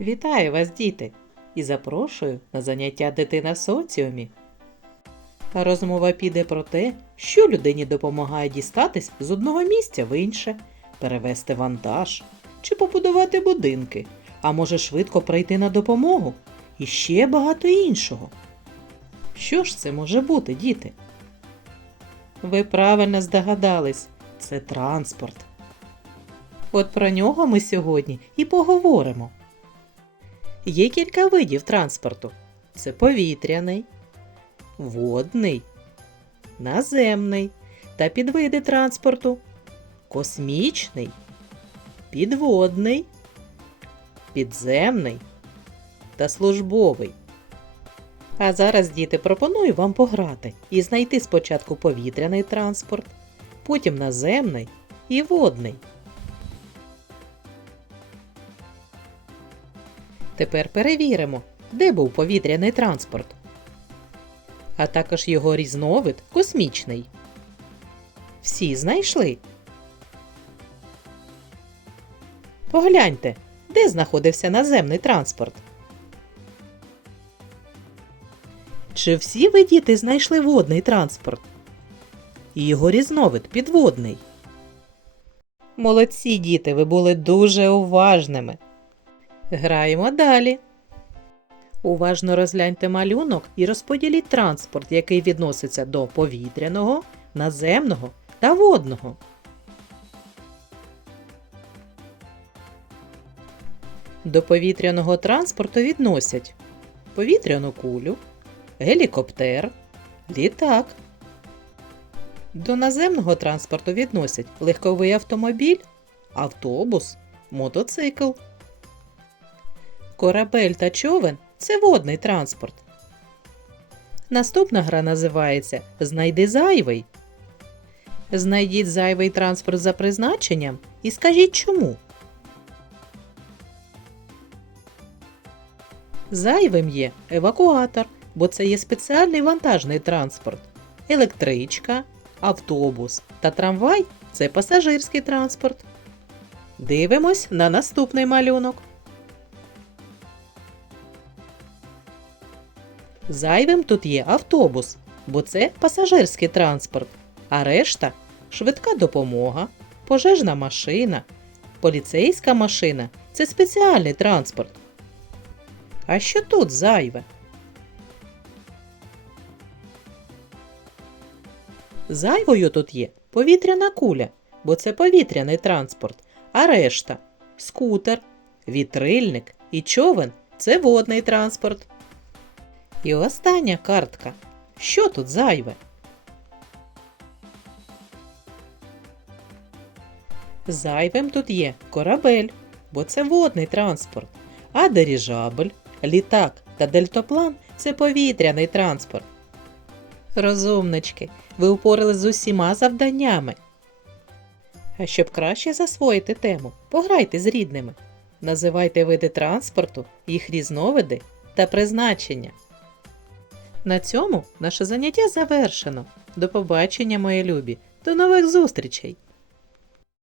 Вітаю вас, діти, і запрошую на заняття дитина в соціумі. Розмова піде про те, що людині допомагає дістатись з одного місця в інше, перевести вантаж чи побудувати будинки, а може швидко прийти на допомогу і ще багато іншого. Що ж це може бути, діти? Ви правильно здогадались, це транспорт. От про нього ми сьогодні і поговоримо. Є кілька видів транспорту: це повітряний, водний, наземний та підвиди транспорту, космічний, підводний, підземний та службовий. А зараз, діти, пропоную вам пограти і знайти спочатку повітряний транспорт, потім наземний і водний. Тепер перевіримо, де був повітряний транспорт, а також його різновид космічний. Всі знайшли. Погляньте, де знаходився наземний транспорт. Чи всі ви діти знайшли водний транспорт? І його різновид підводний. Молодці діти, ви були дуже уважними. Граємо далі. Уважно розгляньте малюнок і розподіліть транспорт, який відноситься до повітряного, наземного та водного. До повітряного транспорту відносять повітряну кулю, гелікоптер, літак. До наземного транспорту відносять легковий автомобіль, автобус, мотоцикл. Корабель та човен це водний транспорт. Наступна гра називається Знайди зайвий. Знайдіть зайвий транспорт за призначенням і скажіть чому. Зайвим є евакуатор, бо це є спеціальний вантажний транспорт, електричка, автобус та трамвай це пасажирський транспорт. Дивимось на наступний малюнок. Зайвим тут є автобус, бо це пасажирський транспорт, а решта швидка допомога, пожежна машина, поліцейська машина це спеціальний транспорт. А що тут зайве? Зайвою тут є повітряна куля, бо це повітряний транспорт, а решта скутер, вітрильник і човен це водний транспорт. І остання картка. Що тут зайве? Зайвим тут є корабель, бо це водний транспорт, а диріжабль, літак та дельтоплан це повітряний транспорт. Розумнички, ви упорались з усіма завданнями. А щоб краще засвоїти тему, пограйте з рідними. Називайте види транспорту, їх різновиди та призначення. На цьому наше заняття завершено. До побачення, мої любі. До нових зустрічей!